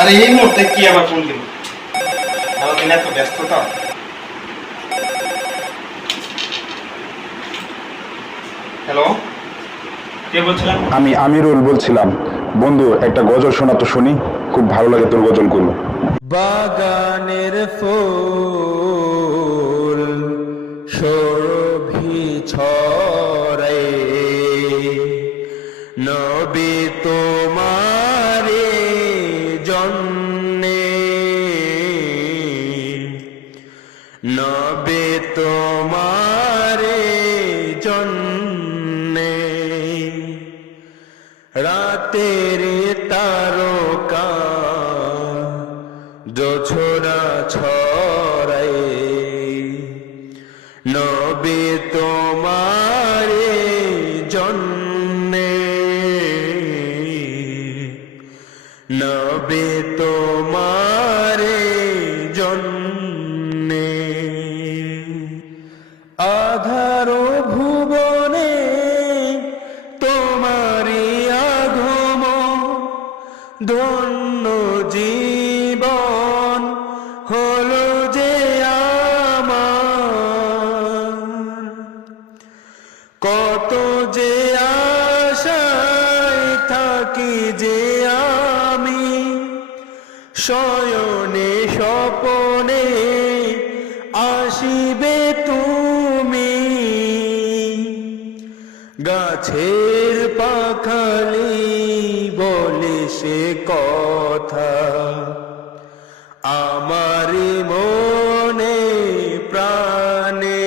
আরে এই মুহূর্তে কি আবার ফোন দিল সারাদিন এত ব্যস্ততা। হ্যালো কে বলছিলেন আমি আমিরুল বলছিলাম। বন্ধু একটা গজল শোনা তো শুনি। খুব ভালো লাগে তোর গজলগুলো। বাগানের ফুল নবে তোমারে জন্যে। রাতের তারকা জোছরা ছড়াই নবে তোমারে জন্যে। নবে তোমারে আধার ভুবনে তোমারি আগম ধন্য জীবন হলো যে আমার। কত যে আশায় থাকি যে আমি, শয়নে স্বপনে গাছের পাখালি বলে সে কথা। আমার মনে প্রাণে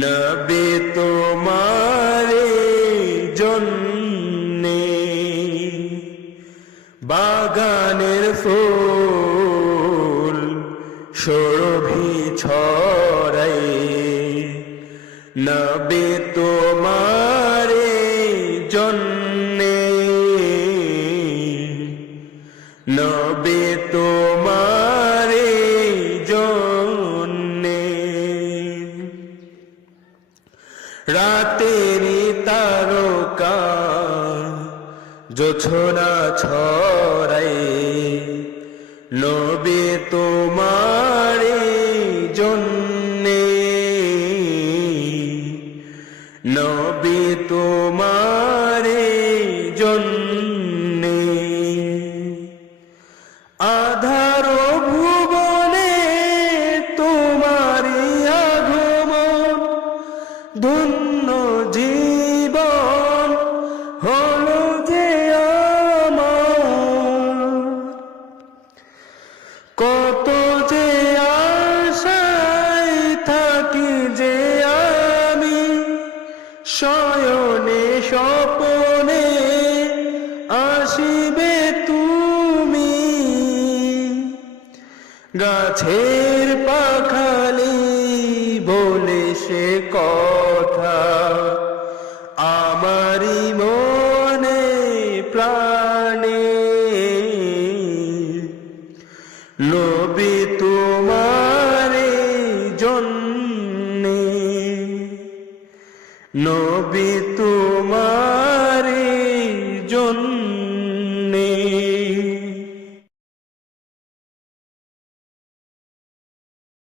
নবে তোমারে জন্যে। বাগানের ফুল, সরভি ছড়াই নবে তোমারে জন্যে। নবে তোমারে জন্যে। রাতেরি তারকা জোছনা ছড়াই তোমারে জন্যে। আধার ভুবনে তোমারে আগমন ধন্য শয়নে স্বপনে আসিবে তুমি। গাছের পাখালি বলে সে কথা নবী তোমারি জন্য